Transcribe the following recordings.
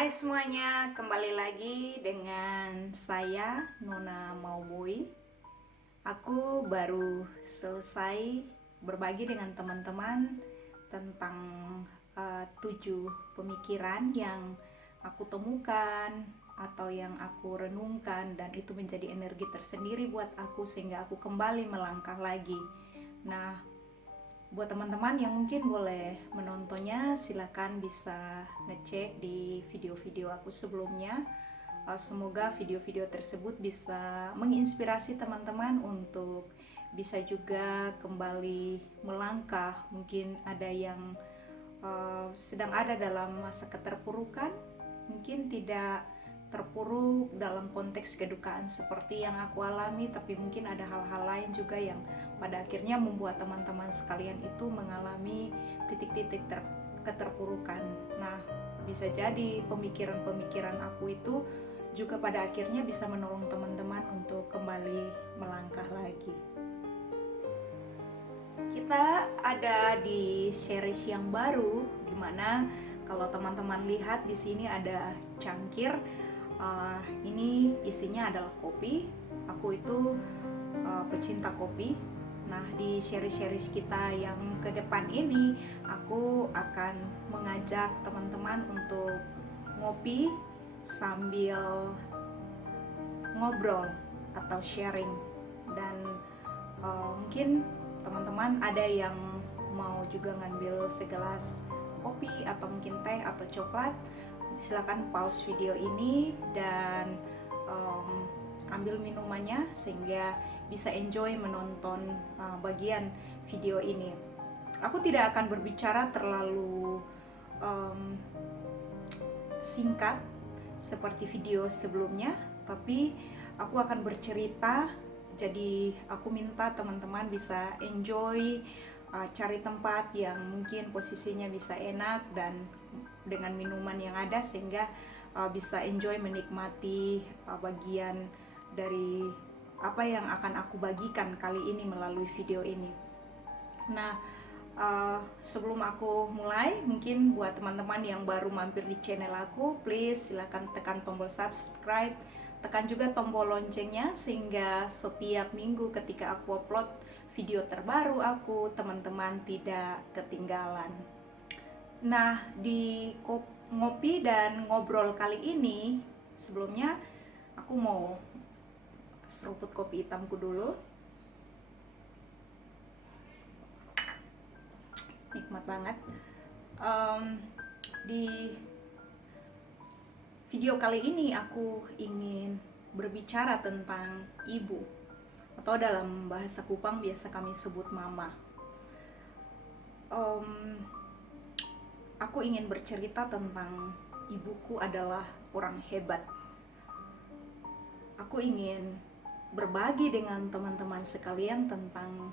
Hai semuanya, kembali lagi dengan saya Nona Maubui. Aku baru selesai berbagi dengan teman-teman tentang 7 pemikiran yang aku temukan atau yang aku renungkan, dan itu menjadi energi tersendiri buat aku sehingga aku kembali melangkah lagi. Nah, buat teman-teman yang mungkin boleh menontonnya, silakan bisa ngecek di video-video aku sebelumnya. Semoga video-video tersebut bisa menginspirasi teman-teman untuk bisa juga kembali melangkah. Mungkin ada yang sedang ada dalam masa keterpurukan, mungkin tidak terpuruk dalam konteks kedukaan seperti yang aku alami, tapi mungkin ada hal-hal lain juga yang pada akhirnya membuat teman-teman sekalian itu mengalami titik-titik keterpurukan. Nah, bisa jadi pemikiran-pemikiran aku itu juga pada akhirnya bisa menolong teman-teman untuk kembali melangkah lagi. Kita ada di series yang baru, dimana kalau teman-teman lihat di sini ada cangkir. Ini isinya adalah kopi. Aku itu pecinta kopi. Nah, di series-series kita yang ke depan ini, aku akan mengajak teman-teman untuk ngopi sambil ngobrol atau sharing. Dan mungkin teman-teman ada yang mau juga ngambil segelas kopi atau mungkin teh atau coklat, silakan pause video ini dan ambil minumannya sehingga bisa enjoy menonton bagian video ini. Aku tidak akan berbicara terlalu singkat seperti video sebelumnya, tapi aku akan bercerita. Jadi aku minta teman-teman bisa enjoy, cari tempat yang mungkin posisinya bisa enak dan dengan minuman yang ada sehingga bisa enjoy menikmati bagian dari apa yang akan aku bagikan kali ini melalui video ini. Nah, sebelum aku mulai, mungkin buat teman-teman yang baru mampir di channel aku, please silakan tekan tombol subscribe, tekan juga tombol loncengnya sehingga setiap minggu ketika aku upload video terbaru aku, teman-teman tidak ketinggalan. Nah, di ngopi dan ngobrol kali ini, sebelumnya aku mau seruput kopi hitamku dulu. Nikmat banget. Di video kali ini aku ingin berbicara tentang ibu, atau dalam bahasa Kupang biasa kami sebut mama. Aku ingin bercerita tentang ibuku adalah orang hebat. Aku ingin berbagi dengan teman-teman sekalian tentang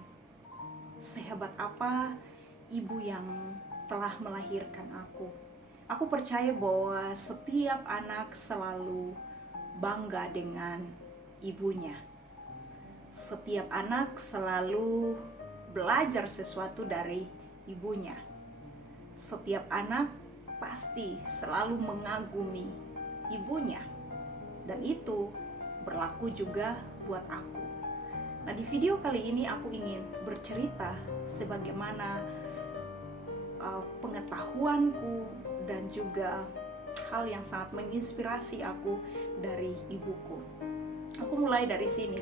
sehebat apa ibu yang telah melahirkan aku. Aku percaya bahwa setiap anak selalu bangga dengan ibunya. Setiap anak selalu belajar sesuatu dari ibunya. Setiap anak pasti selalu mengagumi ibunya, dan itu berlaku juga buat aku. Nah, di video kali ini aku ingin bercerita sebagaimana pengetahuanku dan juga hal yang sangat menginspirasi aku dari ibuku. Aku mulai dari sini.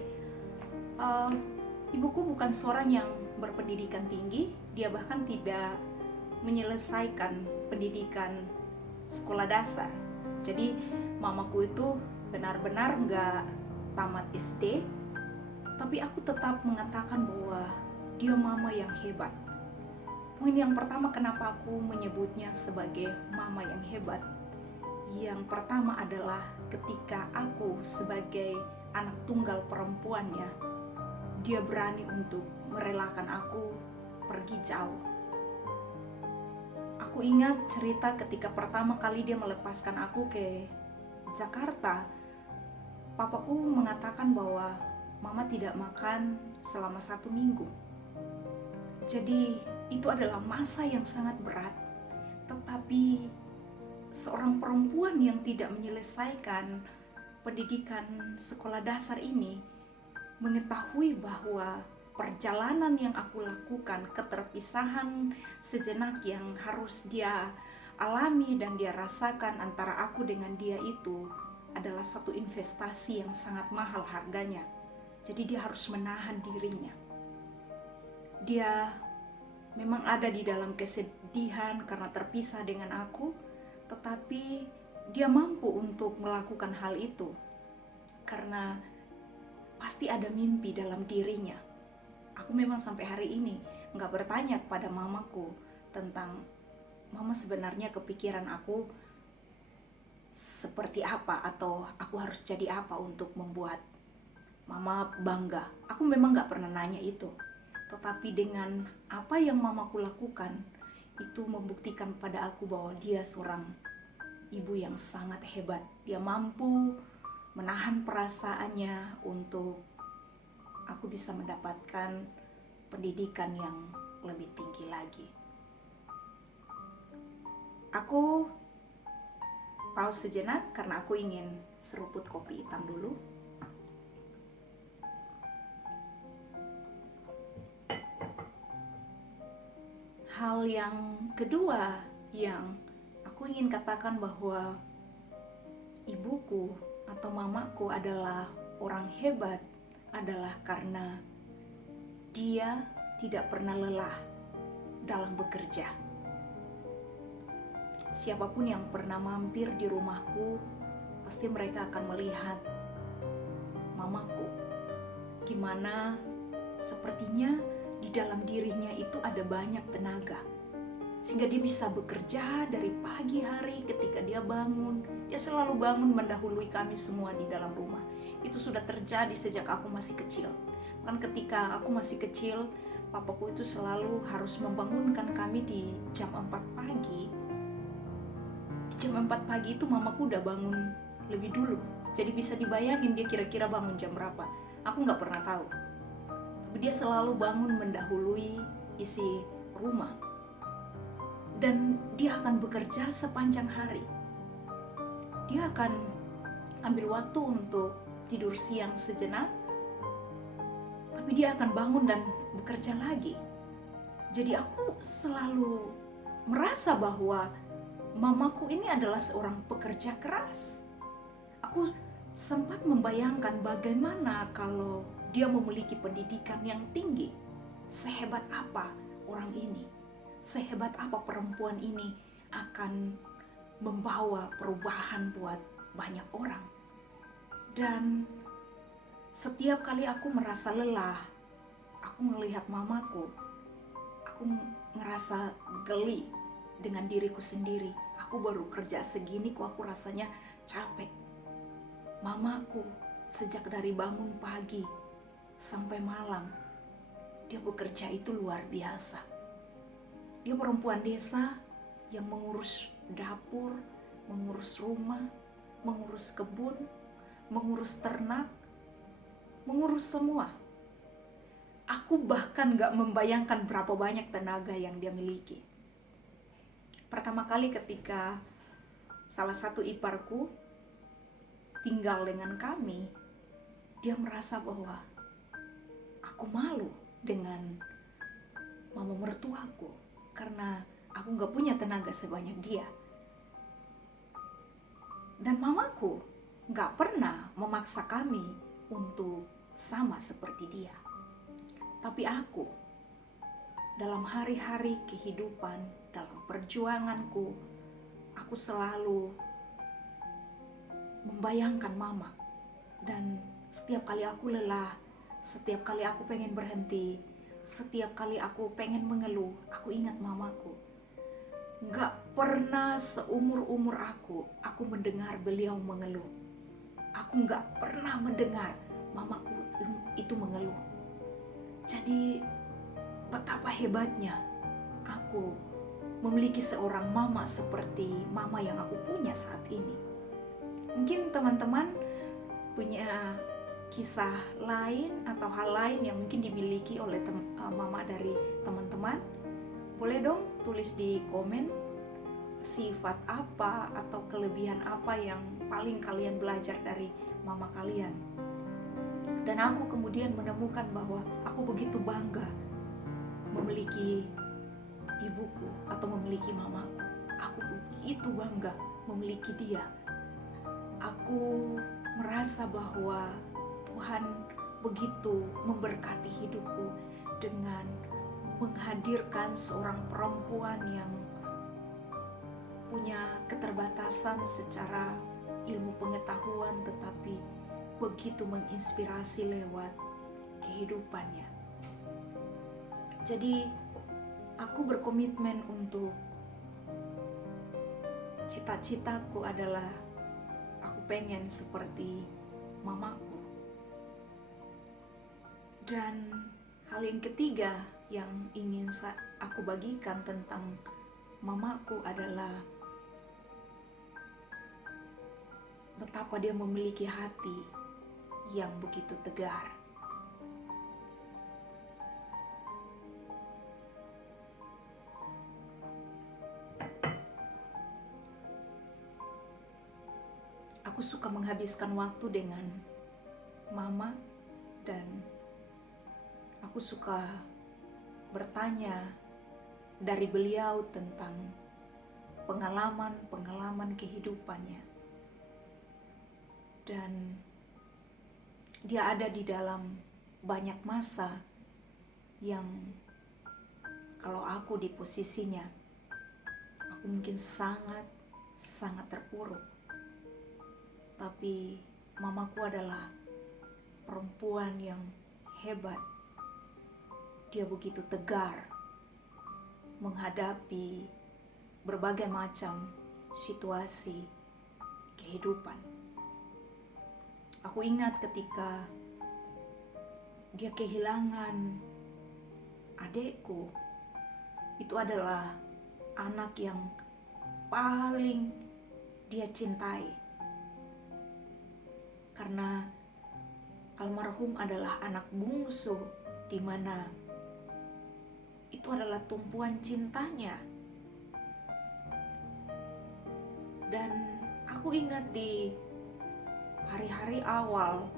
Ibuku bukan seorang yang berpendidikan tinggi, dia bahkan tidak menyelesaikan pendidikan sekolah dasar. Jadi mamaku itu benar-benar nggak tamat SD, tapi aku tetap mengatakan bahwa dia mama yang hebat. Poin yang pertama kenapa aku menyebutnya sebagai mama yang hebat, yang pertama adalah ketika aku sebagai anak tunggal perempuannya, dia berani untuk merelakan aku pergi jauh. Aku ingat cerita ketika pertama kali dia melepaskan aku ke Jakarta. Papaku mengatakan bahwa mama tidak makan selama 1 minggu. Jadi itu adalah masa yang sangat berat. Tetapi seorang perempuan yang tidak menyelesaikan pendidikan sekolah dasar ini mengetahui bahwa perjalanan yang aku lakukan, keterpisahan sejenak yang harus dia alami dan dia rasakan antara aku dengan dia itu adalah satu investasi yang sangat mahal harganya. Jadi dia harus menahan dirinya. Dia memang ada di dalam kesedihan karena terpisah dengan aku, tetapi dia mampu untuk melakukan hal itu karena pasti ada mimpi dalam dirinya. Aku memang sampai hari ini nggak bertanya kepada mamaku tentang mama sebenarnya kepikiran aku seperti apa atau aku harus jadi apa untuk membuat mama bangga. Aku memang nggak pernah nanya itu. Tetapi dengan apa yang mamaku lakukan, itu membuktikan pada aku bahwa dia seorang ibu yang sangat hebat. Dia mampu menahan perasaannya untuk aku bisa mendapatkan pendidikan yang lebih tinggi lagi. Aku pause sejenak karena aku ingin seruput kopi hitam dulu. Hal yang kedua yang aku ingin katakan bahwa ibuku atau mamaku adalah orang hebat adalah karena dia tidak pernah lelah dalam bekerja. Siapapun yang pernah mampir di rumahku, pasti mereka akan melihat mamaku. Gimana sepertinya di dalam dirinya itu ada banyak tenaga. Sehingga dia bisa bekerja dari pagi hari ketika dia bangun. Dia selalu bangun mendahului kami semua di dalam rumah. Itu sudah terjadi sejak aku masih kecil. Kan ketika aku masih kecil, papaku itu selalu harus membangunkan kami di jam 4 pagi. Di jam 4 pagi itu mamaku udah bangun lebih dulu. Jadi bisa dibayangin dia kira-kira bangun jam berapa. Aku gak pernah tahu. Tapi dia selalu bangun mendahului isi rumah. Dan dia akan bekerja sepanjang hari. Dia akan ambil waktu untuk tidur siang sejenak, tapi dia akan bangun dan bekerja lagi. Jadi aku selalu merasa bahwa mamaku ini adalah seorang pekerja keras. Aku sempat membayangkan bagaimana kalau dia memiliki pendidikan yang tinggi. Sehebat apa orang ini? Sehebat apa perempuan ini akan membawa perubahan buat banyak orang. Dan setiap kali aku merasa lelah, aku melihat mamaku, aku ngerasa geli dengan diriku sendiri. Aku baru kerja segini kok aku rasanya capek. Mamaku sejak dari bangun pagi sampai malam, dia bekerja itu luar biasa. Dia perempuan desa yang mengurus dapur, mengurus rumah, mengurus kebun, mengurus ternak, mengurus semua. Aku bahkan gak membayangkan berapa banyak tenaga yang dia miliki. Pertama kali ketika salah satu iparku tinggal dengan kami, dia merasa bahwa aku malu dengan mama mertuaku. Karena aku gak punya tenaga sebanyak dia. Dan mamaku gak pernah memaksa kami untuk sama seperti dia. Tapi aku, dalam hari-hari kehidupan, dalam perjuanganku, aku selalu membayangkan mama. Dan setiap kali aku lelah, setiap kali aku pengen berhenti, setiap kali aku pengen mengeluh, aku ingat mamaku. Gak pernah seumur-umur aku mendengar beliau mengeluh. Aku gak pernah mendengar mamaku itu mengeluh. Jadi betapa hebatnya aku memiliki seorang mama seperti mama yang aku punya saat ini. Mungkin teman-teman punya kisah lain atau hal lain yang mungkin dimiliki oleh mama dari teman-teman, boleh dong tulis di komen. sifat apa atau kelebihan apa yang paling kalian belajar dari mama kalian. Dan aku kemudian menemukan bahwa aku begitu bangga memiliki ibuku atau memiliki mamaku. Aku begitu bangga memiliki dia. Aku merasa bahwa Tuhan begitu memberkati hidupku dengan menghadirkan seorang perempuan yang punya keterbatasan secara ilmu pengetahuan, tetapi begitu menginspirasi lewat kehidupannya. Jadi aku berkomitmen untuk cita-citaku adalah aku pengen seperti mamaku. Dan hal yang ketiga yang ingin aku bagikan tentang mamaku adalah betapa dia memiliki hati yang begitu tegar. Aku suka menghabiskan waktu dengan mama dan aku suka bertanya dari beliau tentang pengalaman kehidupannya. Dan dia ada di dalam banyak masa yang kalau aku di posisinya, aku mungkin sangat terpuruk. Tapi mamaku adalah perempuan yang hebat. Dia begitu tegar menghadapi berbagai macam situasi kehidupan. Aku ingat ketika dia kehilangan adekku. Itu adalah anak yang paling dia cintai. Karena almarhum adalah anak bungsu, di mana itu adalah tumpuan cintanya. Dan aku ingat di hari-hari awal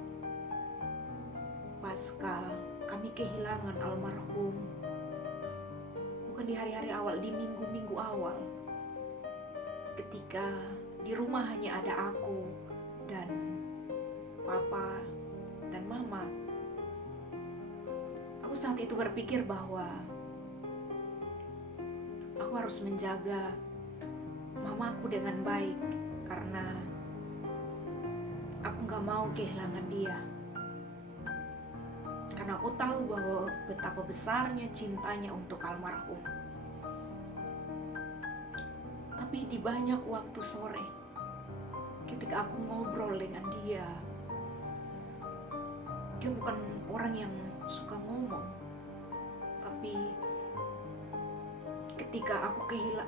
pasca kami kehilangan almarhum, bukan di hari-hari awal, di minggu-minggu awal, ketika di rumah hanya ada aku dan papa dan mama. Aku saat itu berpikir bahwa aku harus menjaga mamaku dengan baik, karena aku gak mau kehilangan dia. Karena aku tahu bahwa betapa besarnya cintanya untuk almarhum. Tapi di banyak waktu sore, ketika aku ngobrol dengan dia bukan orang yang suka ngomong. Tapi ketika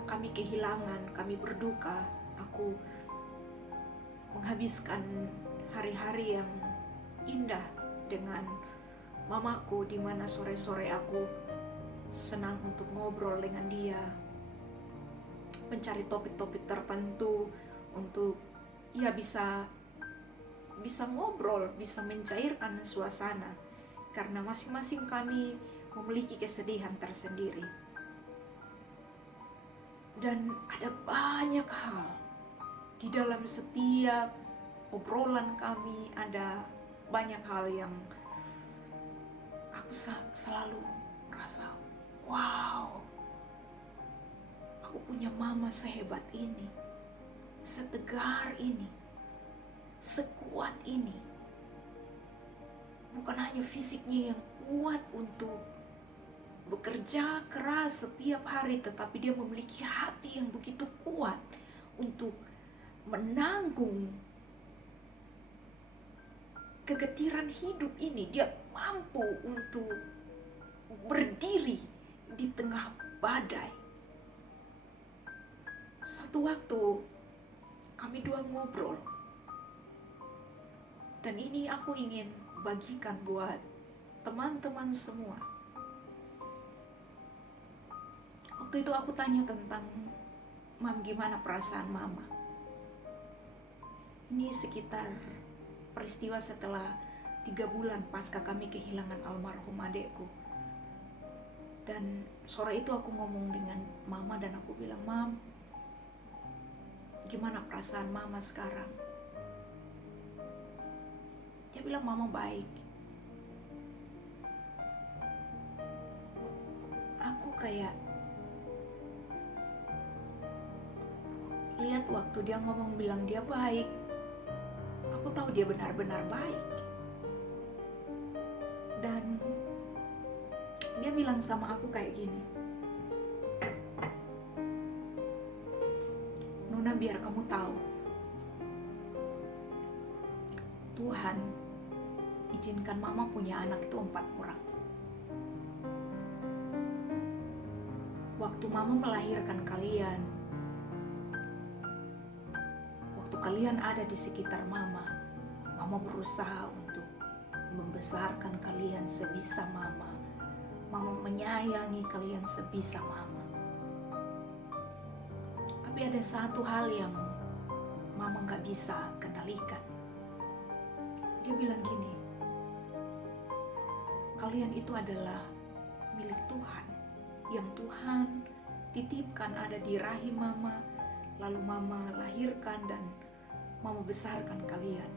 kami kehilangan, kami berduka, aku menghabiskan hari-hari yang indah dengan mamaku, di mana sore-sore aku senang untuk ngobrol dengan dia, mencari topik-topik tertentu untuk bisa ngobrol, bisa mencairkan suasana, karena masing-masing kami memiliki kesedihan tersendiri. Dan ada banyak hal di dalam setiap obrolan kami, ada banyak hal yang aku selalu merasa, wow, aku punya mama sehebat ini, setegar ini, sekuat ini. Bukan hanya fisiknya yang kuat untuk bekerja keras setiap hari, tetapi dia memiliki hati yang begitu kuat untuk menanggung kegetiran hidup ini. Dia mampu untuk berdiri di tengah badai. Satu waktu kami dua ngobrol, dan ini aku ingin bagikan buat teman-teman semua. Waktu itu aku tanya tentang Mam, gimana perasaan mama? Ini sekitar peristiwa setelah 3 bulan pasca kami kehilangan almarhum adekku. Dan sore itu aku ngomong dengan mama dan aku bilang, Mam, gimana perasaan mama sekarang? Dia bilang, mama baik. Aku kayak lihat waktu dia ngomong bilang dia baik, aku tahu dia benar-benar baik. Dan dia bilang sama aku kayak gini, Nona, biar kamu tahu, Tuhan izinkan mama punya anak itu 4 orang. Waktu mama melahirkan kalian, waktu kalian ada di sekitar mama, mama berusaha untuk membesarkan kalian sebisa mama. Mama menyayangi kalian sebisa mama. Tapi ada satu hal yang mama gak bisa kendalikan. Dia bilang gini, kalian itu adalah milik Tuhan, yang Tuhan titipkan ada di rahim mama, lalu mama lahirkan dan mama besarkan kalian.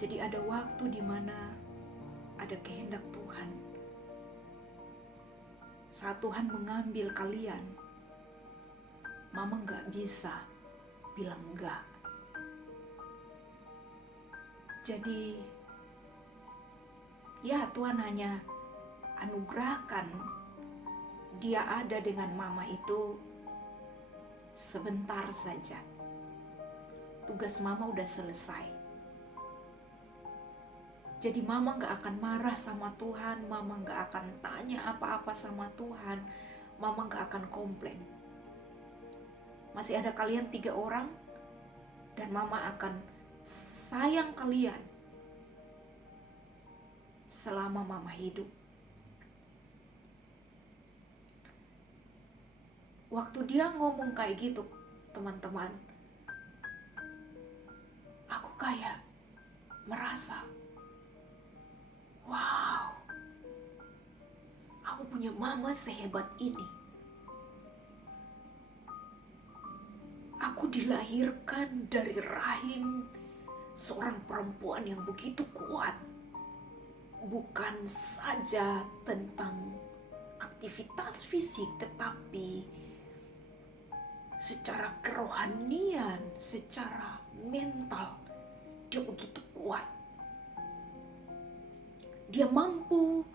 Jadi ada waktu di mana ada kehendak Tuhan. Saat Tuhan mengambil kalian, mama gak bisa bilang enggak. Jadi ya Tuhan hanya anugerahkan dia ada dengan mama itu sebentar saja. Tugas mama udah selesai. Jadi mama gak akan marah sama Tuhan, mama gak akan tanya apa-apa sama Tuhan, mama gak akan komplain. Masih ada kalian 3 orang, dan mama akan sayang kalian selama mama hidup. Waktu dia ngomong kayak gitu, teman-teman, aku kayak merasa, wow, aku punya mama sehebat ini. Aku dilahirkan dari rahim seorang perempuan yang begitu kuat. Bukan saja tentang aktivitas fisik, tetapi secara kerohanian, secara mental, dia begitu kuat. Dia mampu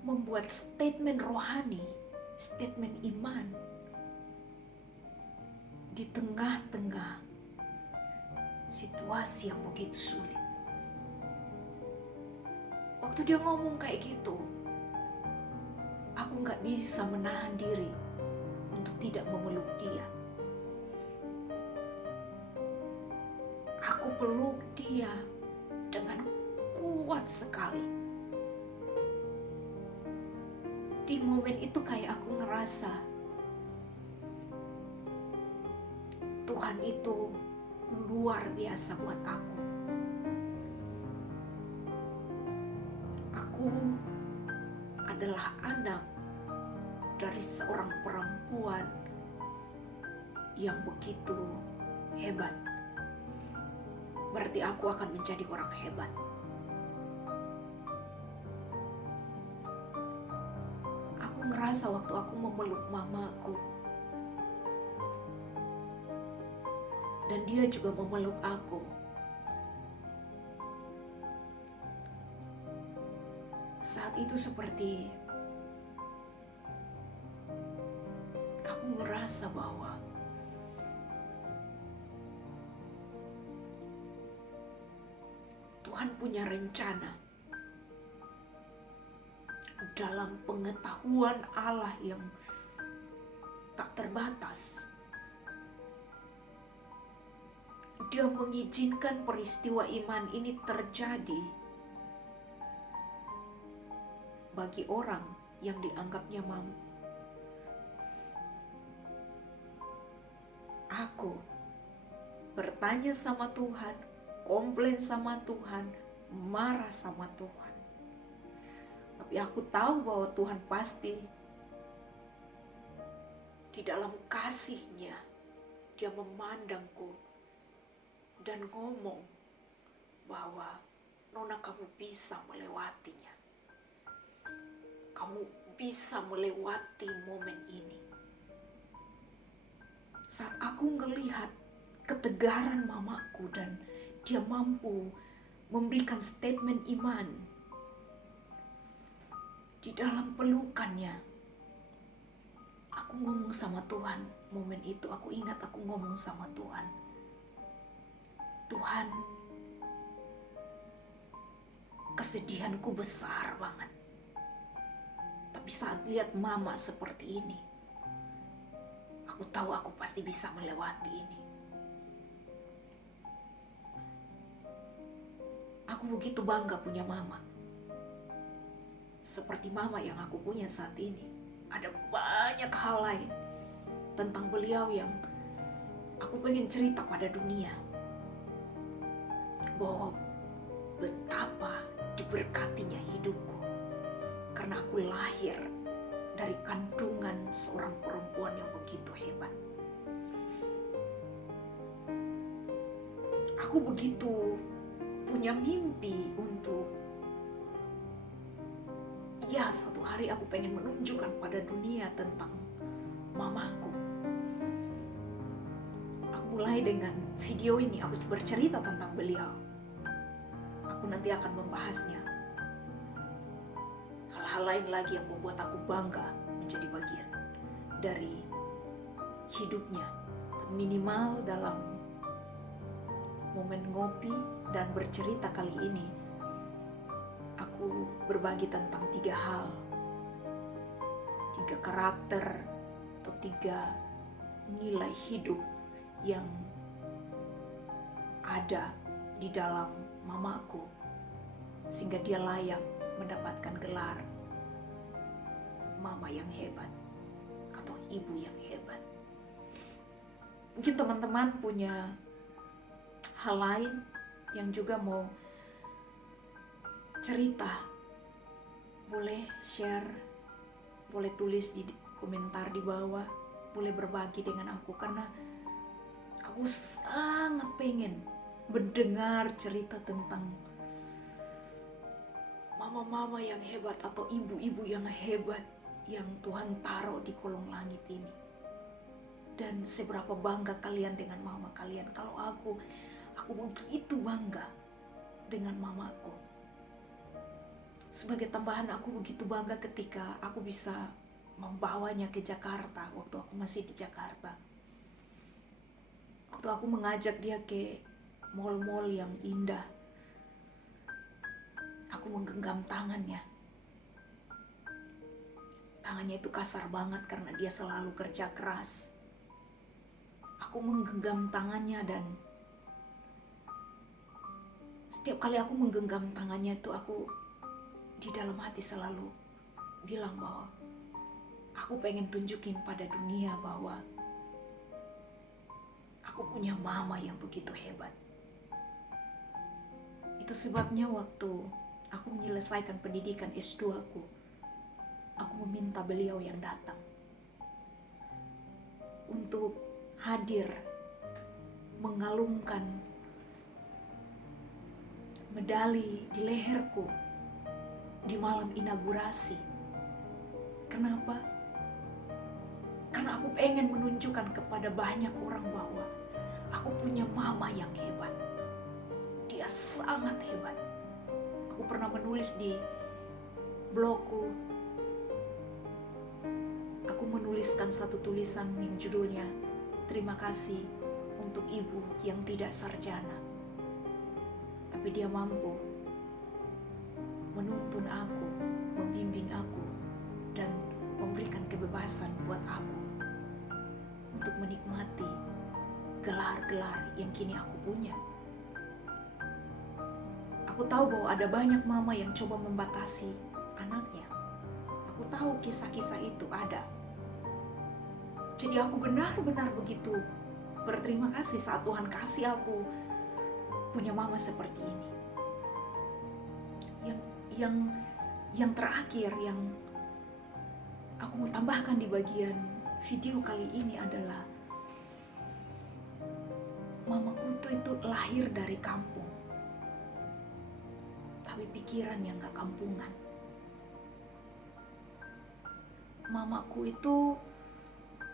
membuat statement rohani, statement iman di tengah-tengah situasi yang begitu sulit. Waktu dia ngomong kayak gitu, aku gak bisa menahan diri untuk tidak memeluk dia. Aku peluk dia dengan kuat sekali. Di momen itu kayak aku ngerasa Tuhan itu luar biasa buat aku. Aku adalah anak dari seorang perempuan yang begitu hebat. Berarti aku akan menjadi orang hebat. Aku ngerasa waktu aku memeluk mamaku, dan dia juga memeluk aku, saat itu seperti aku ngerasa bahwa Tuhan punya rencana dalam pengetahuan Allah yang tak terbatas. Dia mengizinkan peristiwa iman ini terjadi bagi orang yang dianggapnya mampu. aku bertanya sama Tuhan, komplain sama Tuhan, marah sama Tuhan. Tapi aku tahu bahwa Tuhan pasti di dalam kasih-Nya, Dia memandangku dan ngomong bahwa Nona, kamu bisa melewatinya. Kamu bisa melewati momen ini. Saat aku ngelihat ketegaran mamaku dan dia mampu memberikan statement iman di dalam pelukannya, aku ngomong sama Tuhan. Momen itu aku ingat aku ngomong sama Tuhan, Tuhan, kesedihanku besar banget. Tapi saat lihat mama seperti ini, aku tahu aku pasti bisa melewati ini. Aku begitu bangga punya mama. Seperti mama yang aku punya saat ini. Ada banyak hal lain tentang beliau yang aku pengen cerita pada dunia. Bahwa betapa diberkatinya hidupku. Karena aku lahir dari kandungan seorang perempuan yang begitu hebat. Aku begitu punya mimpi untuk suatu hari aku pengen menunjukkan pada dunia tentang mamaku. Aku mulai dengan video ini, aku bercerita tentang beliau. Aku nanti akan membahasnya. Hal-hal lain lagi yang membuat aku bangga menjadi bagian dari hidupnya. Minimal dalam momen ngopi dan bercerita kali ini, aku berbagi tentang 3 hal, 3 karakter atau 3 nilai hidup yang ada di dalam mamaku sehingga dia layak mendapatkan gelar mama yang hebat atau ibu yang hebat. Mungkin teman-teman punya hal lain yang juga mau cerita, boleh share, boleh tulis di komentar di bawah, boleh berbagi dengan aku, karena aku sangat pengen mendengar cerita tentang mama-mama yang hebat atau ibu-ibu yang hebat yang Tuhan taruh di kolong langit ini. Dan seberapa bangga kalian dengan mama kalian. Kalau aku begitu bangga dengan mamaku. Sebagai tambahan, aku begitu bangga ketika aku bisa membawanya ke Jakarta waktu aku masih di Jakarta. Waktu aku mengajak dia ke mall-mall yang indah, aku menggenggam tangannya. Tangannya itu kasar banget karena dia selalu kerja keras. Aku menggenggam tangannya dan setiap kali aku menggenggam tangannya itu aku di dalam hati selalu bilang bahwa aku pengen tunjukin pada dunia bahwa aku punya mama yang begitu hebat. Itu sebabnya waktu aku menyelesaikan pendidikan S2 aku meminta beliau yang datang untuk hadir mengalungkan medali di leherku di malam inaugurasi. Kenapa? Karena aku pengen menunjukkan kepada banyak orang bahwa aku punya mama yang hebat. Dia sangat hebat. Aku pernah menulis di blogku. Aku menuliskan satu tulisan yang judulnya "Terima kasih untuk ibu yang tidak sarjana, tapi dia mampu menuntun aku, membimbing aku, dan memberikan kebebasan buat aku untuk menikmati gelar-gelar yang kini aku punya." Aku tahu bahwa ada banyak mama yang coba membatasi anaknya. Aku tahu kisah-kisah itu ada. Jadi aku benar-benar begitu berterima kasih saat Tuhan kasih aku punya mama seperti ini. Yang terakhir yang aku mau tambahkan di bagian video kali ini adalah mamaku itu lahir dari kampung, tapi pikiran yang gak kampungan. Mamaku itu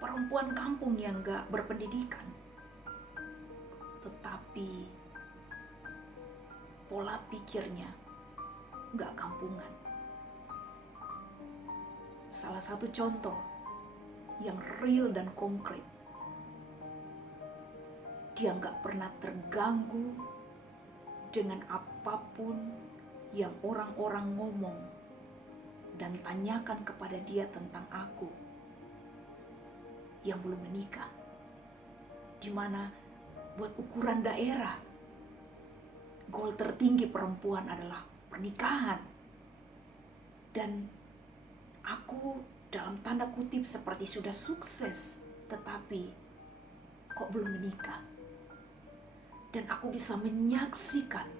perempuan kampung yang gak berpendidikan, tetapi pola pikirnya gak kampungan. Salah satu contoh yang real dan konkret, dia gak pernah terganggu dengan apapun yang orang-orang ngomong dan tanyakan kepada dia tentang aku yang belum menikah, dimana buat ukuran daerah goal tertinggi perempuan adalah pernikahan. Dan aku dalam tanda kutip seperti sudah sukses, tetapi kok belum menikah. Dan aku bisa menyaksikan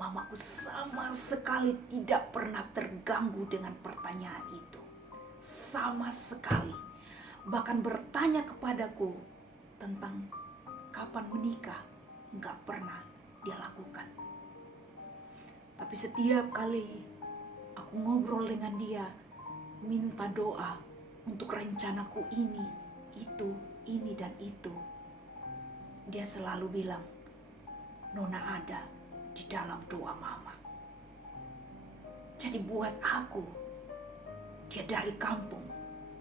mamaku sama sekali tidak pernah terganggu dengan pertanyaan itu. Sama sekali. Bahkan bertanya kepadaku tentang kapan menikah, gak pernah dia lakukan. Tapi setiap kali aku ngobrol dengan dia, minta doa untuk rencanaku ini, itu, ini dan itu, dia selalu bilang, Nona ada di dalam doa mama. Jadi buat aku, dia dari kampung,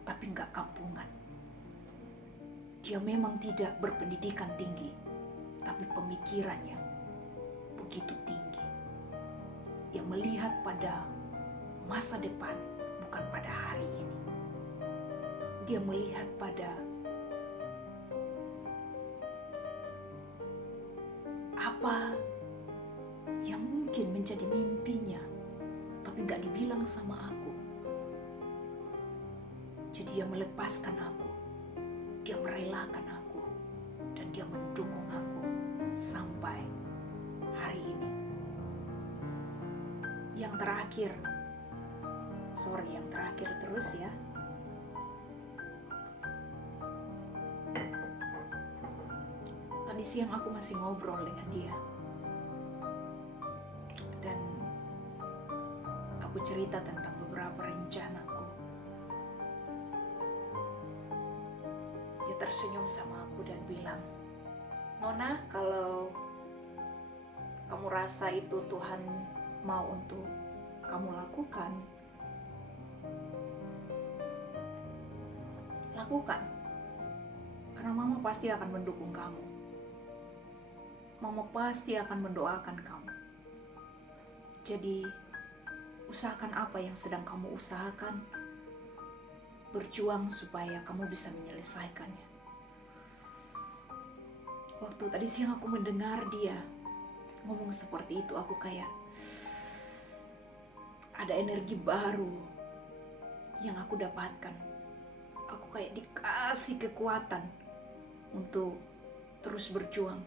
tapi gak kampungan. Dia memang tidak berpendidikan tinggi, tapi pemikirannya begitu tinggi. Dia melihat pada masa depan, bukan pada hari ini. Dia melihat pada apa yang mungkin menjadi mimpinya, tapi gak dibilang sama aku. Jadi dia melepaskan aku, dia merelakan aku, dan dia mendukung aku sampai hari ini. Yang terakhir terus ya. Tadi siang aku masih ngobrol dengan dia. Dan aku cerita tentang beberapa rencanaku. Dia tersenyum sama aku dan bilang, Nona, kalau kamu rasa itu Tuhan mau untuk kamu lakukan, lakukan. Karena mama pasti akan mendukung kamu. Mama pasti akan mendoakan kamu. Jadi, usahakan apa yang sedang kamu usahakan. Berjuang supaya kamu bisa menyelesaikannya. Waktu tadi siang aku mendengar dia ngomong seperti itu, aku kayak ada energi baru yang aku dapatkan. Aku kayak dikasih kekuatan untuk terus berjuang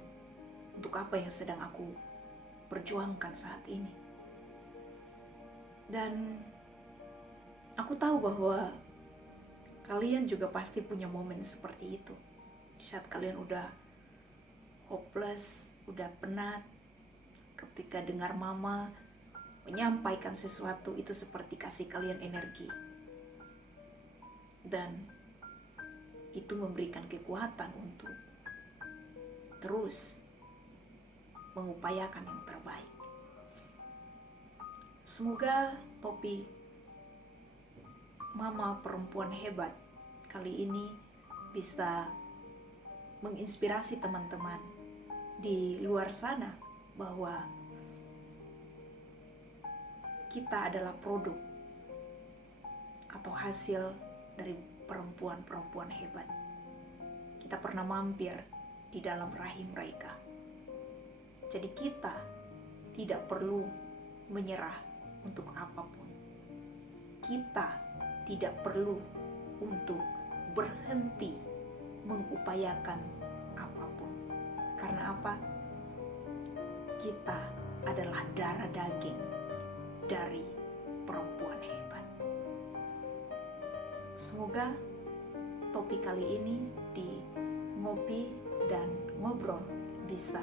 untuk apa yang sedang aku perjuangkan saat ini. Dan aku tahu bahwa kalian juga pasti punya momen seperti itu. Di saat kalian udah hopeless, udah penat, ketika dengar mama menyampaikan sesuatu, itu seperti kasih kalian energi. Dan itu memberikan kekuatan untuk terus mengupayakan yang terbaik. Semoga topik Mama Perempuan Hebat kali ini bisa menginspirasi teman-teman di luar sana bahwa kita adalah produk atau hasil dari perempuan-perempuan hebat. Kita pernah mampir di dalam rahim mereka. Jadi kita tidak perlu menyerah untuk apapun. Kita tidak perlu untuk berhenti mengupayakan apapun. Karena apa? Kita adalah darah daging dari perempuan hebat. Semoga topik kali ini di Ngopi dan Ngobrol bisa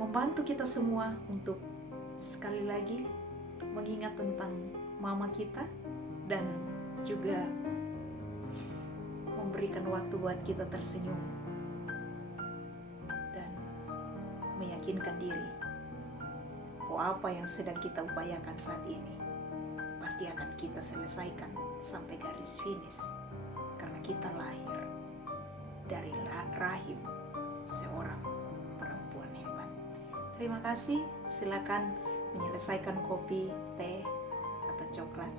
membantu kita semua untuk sekali lagi mengingat tentang mama kita dan juga memberikan waktu buat kita tersenyum dan meyakinkan diri bahwa apa yang sedang kita upayakan saat ini pasti akan kita selesaikan sampai garis finish, karena kita lahir dari rahim seorang perempuan hebat. Terima kasih, silakan menyelesaikan kopi, teh, atau coklat.